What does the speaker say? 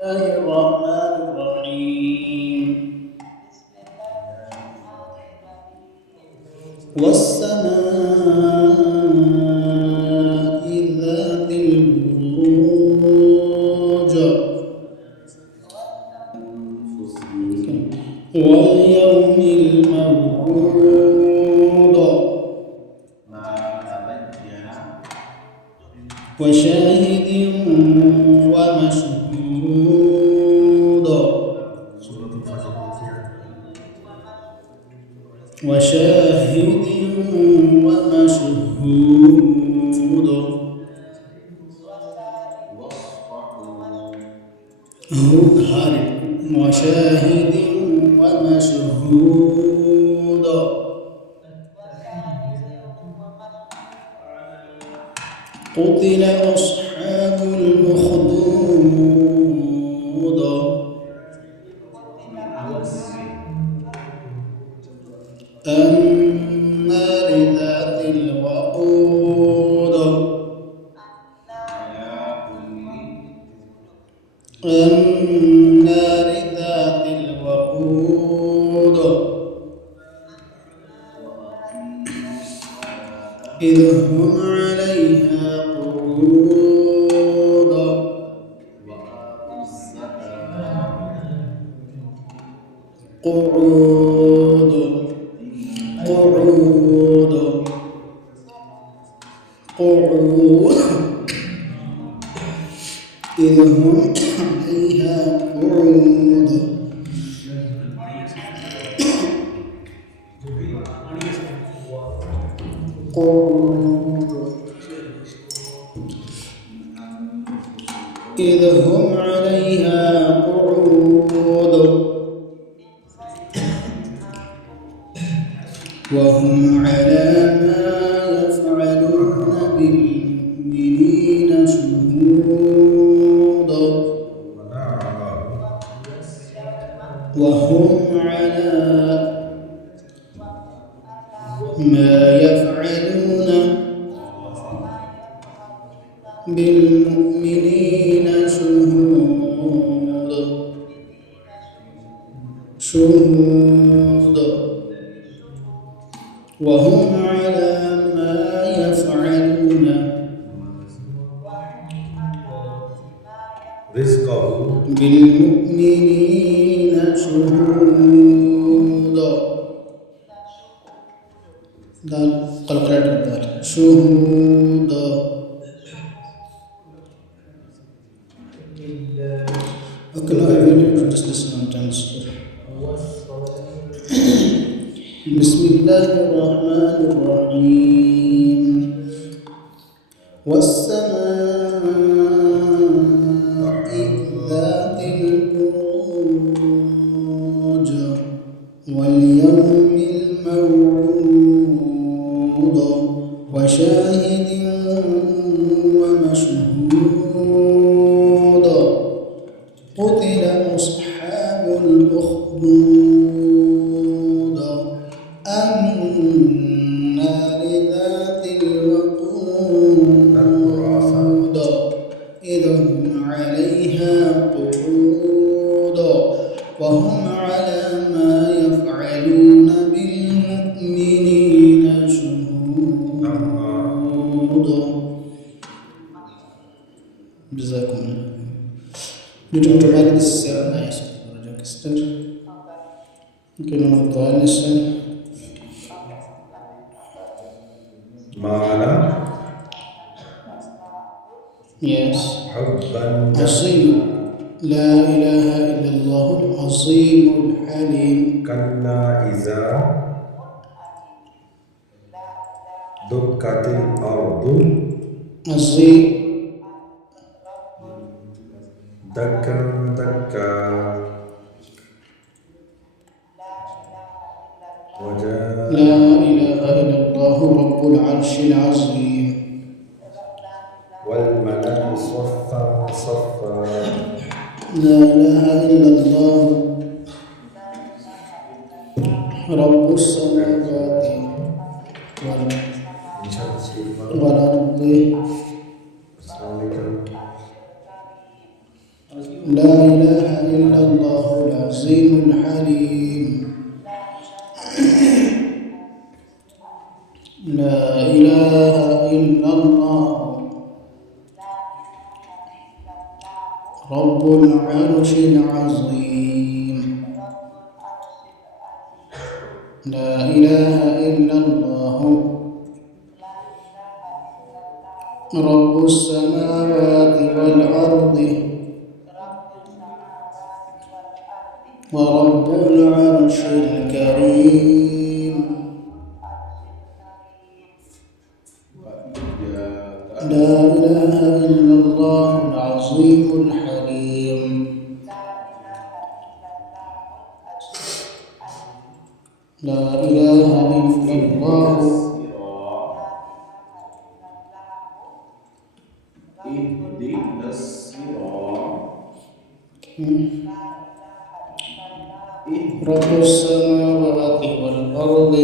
الله الرحمن الرحيم والسماء ذات البروج واليوم الموعود وشاهد ومشهود وشاهد ومشهود وشاهد ومشهود قتل أصحاب الأخدود النار ذات الوقود النار ذات الوقود إذ هم عليها قعود قعود قعود قعود إذ هم عليها قعود قعود إذ هم عليها قعود وهم على ما يفعلون بالمؤمنين شهود وهم على ما يفعلون بالمؤمنين شهود وهم على ما يفعلون بالمؤمنين شهود دال قلقلة الدال شهود Okay, now I will introduce this sentence. بسم الله الرحمن الرحيم والسماء ذات البروج واليوم الموعود وشاهد ومشهود قتل أصحاب الأخدود النار ذات الوقود إذ هم عليها قعود وهم على ما يفعلون بالمؤمنين شهود جزاكم الله. Due to this ayah extent, كلمة الثالثة معنى yes حبا عظيم لا إله إلا الله العظيم الحليم كلا إذا دكت الأرض عظيم دكا دكا وجاء لا إله إلا الله رب العرش العظيم والملك صفا صفا لا إله إلا الله رب السماوات والأرض لا إله إلا الله العظيم الحليم لا إله إلا الله رب العرش العظيم لا إله إلا الله رب السماوات والأرض ورب العرش الكريم لا إله إلا الله العظيم الحليم لا إله إلا الله اهدنا الصراط رب السماوات والأرض